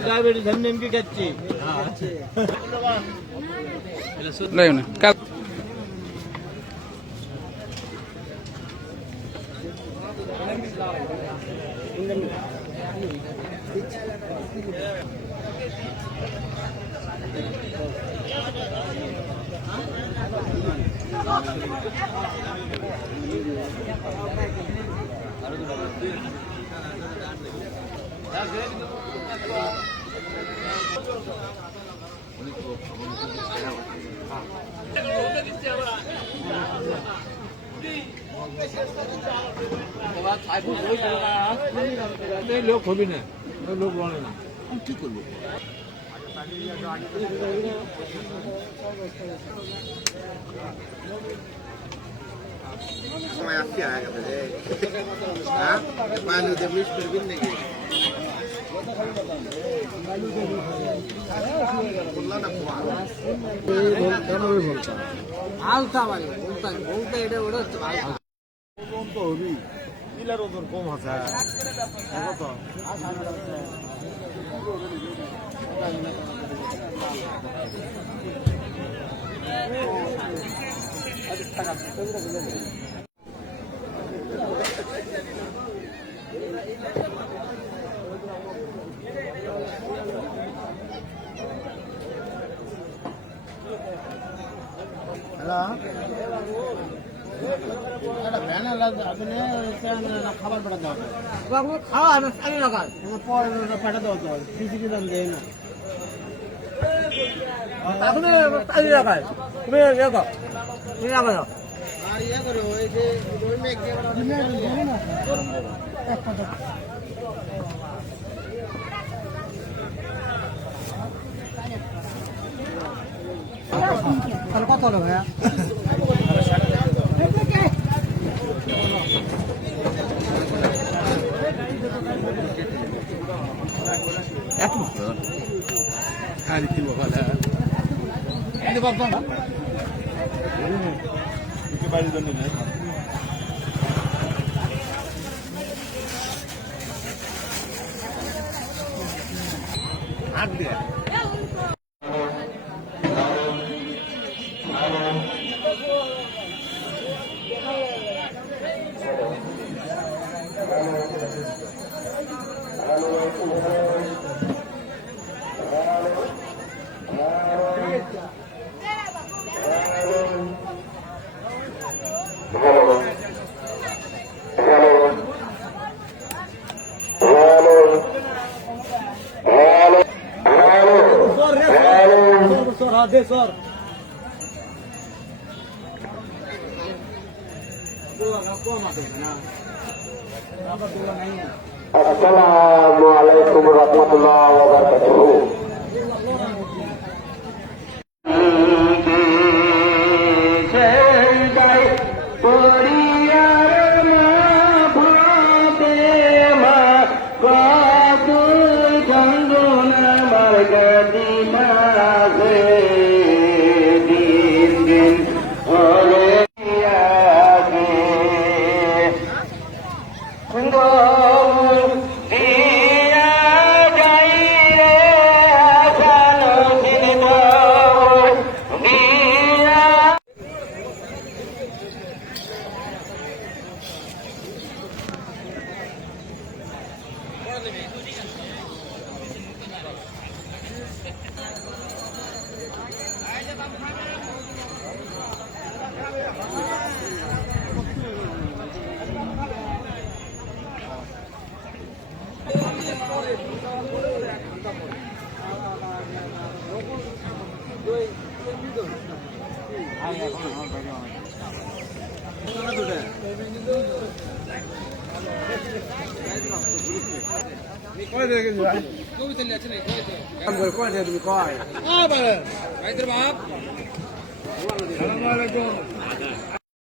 Diabetes हम नेमकी खाচ্ছি नहीं ना कब লোক হবি না লোক বলে না কি করবো সময় আসছে মালু দেবলিশ করবেন নাকি আলতা মানে বলতে এটা ওটা তো হবি কিলার ওজন কম আছে কত খাবার পাঠাতে হবে খাওয়া না খালি রাখা পরে পাঠাতে হতো কিছু দাম দেয় না এখন খালি রাখায় তুমি দেখো তুমি রাখো আর ইয়ে করো ওই যে ওই মেঘ কত হলো ভাইয়া Assalamualaikum warahmatullahi wabarakatuh. কয় টাকা কেজি ভাই কয় টাকা তুমি কয় ভাইদের বাপ আসসালামু আলাইকুম